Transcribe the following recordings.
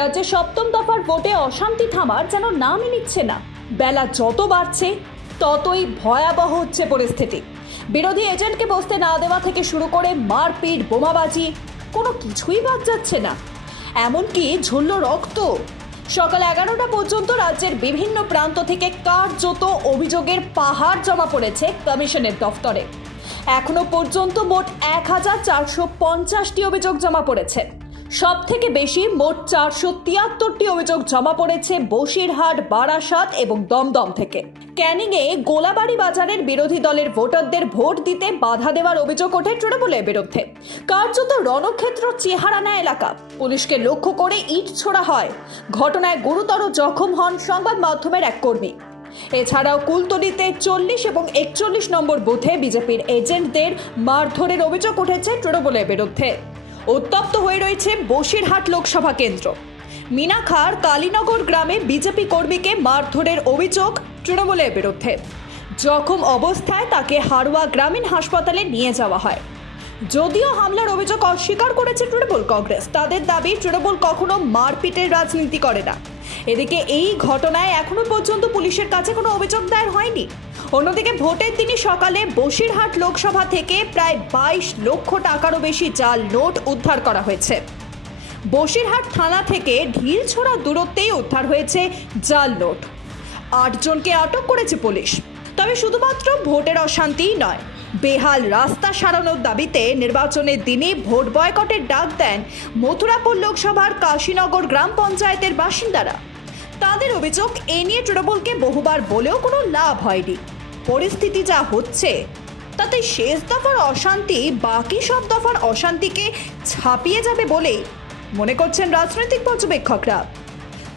রাজ্যে সপ্তম দফার ভোটে অশান্তি থামার যেন নামই নিচ্ছে না। বেলা যত বাড়ছে, ততই ভয়াবহ হচ্ছে পরিস্থিতি। বিরোধী এজেন্টকে বসতে না দেওয়া থেকে শুরু করে মারপিট, বোমাবাজি, কোনো কিছুই বাদ যাচ্ছে না। এমনকি ঝুলল রক্ত। সকাল এগারোটা পর্যন্ত রাজ্যের বিভিন্ন প্রান্ত থেকে কার্যত অভিযোগের পাহাড় জমা পড়েছে কমিশনের দফতরে। এখনও পর্যন্ত মোট এক হাজার চারশো পঞ্চাশটি অভিযোগ জমা পড়েছে। সব থেকে বেশি মোট চারশো তিয়াত্তরটি অভিযোগ জমা পড়েছে বসিরহাট, বারাসাত এবং দমদম থেকে। ক্যানিংয়ে গোলাবাড়ি বাজারের বিরোধী দলের ভোটারদের ভোট দিতে বাধা দেওয়ার অভিযোগ ওঠে তৃণমূলের বিরুদ্ধে। কার্যত রণক্ষেত্র চেহারানা এলাকা। পুলিশকে লক্ষ্য করে ইট ছোড়া হয়। ঘটনায় গুরুতর জখম হন সংবাদ মাধ্যমের এক কর্মী। এছাড়াও কুলতলিতে চল্লিশ এবং একচল্লিশ নম্বর বুথে বিজেপির এজেন্টদের মারধরের অভিযোগ উঠেছে তৃণমূলের বিরুদ্ধে। উত্তপ্ত হয়ে রয়েছে বসিরহাট লোকসভা কেন্দ্র। মিনাখার কালীনগর গ্রামে বিজেপি কর্মীকে মারধরের অভিযোগ তৃণমূলের বিরুদ্ধে। জখম অবস্থায় তাকে হারোয়া গ্রামীণ হাসপাতালে নিয়ে যাওয়া হয়। যদিও হামলার অভিযোগ অস্বীকার করেছে তৃণমূল কংগ্রেস, তাদের দাবি তৃণমূল কখনো মারপিটের রাজনীতি করে না। এদিকে এই ঘটনায় এখনও পর্যন্ত পুলিশের কাছে কোনো অভিযোগ দায়ের হয়নি। অন্যদিকে ভোটের দিনই সকালে বসিরহাট লোকসভা থেকে প্রায় বাইশ লক্ষ টাকারও বেশি জাল নোট উদ্ধার করা হয়েছে। বসিরহাট থানা থেকে ঢিল ছোড়া দূরত্বেই উদ্ধার হয়েছে জাল নোট। আটজনকে আটক করেছে পুলিশ। তবে শুধুমাত্র ভোটের অশান্তিই নয় বেহাল রাস্তা সারানোর দাবিতে নির্বাচনের দিনে ভোট বয়কটের ডাক দেন মথুরাপুর লোকসভার কাশীনগর গ্রাম পঞ্চায়েতের বাসিন্দারা। তাদের অভিযোগ, এ নিয়ে তৃণমূলকে বহুবার বলেও কোনো লাভ হয়নি। পরিস্থিতি যা হচ্ছে, তাতে শেষ দফার অশান্তি, বাকি সব দফার অশান্তিকে ছাপিয়ে যাবে বলে মনে করছেন রাজনৈতিক পর্যবেক্ষকরা।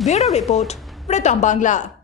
Bureau report, Pritam Bangla.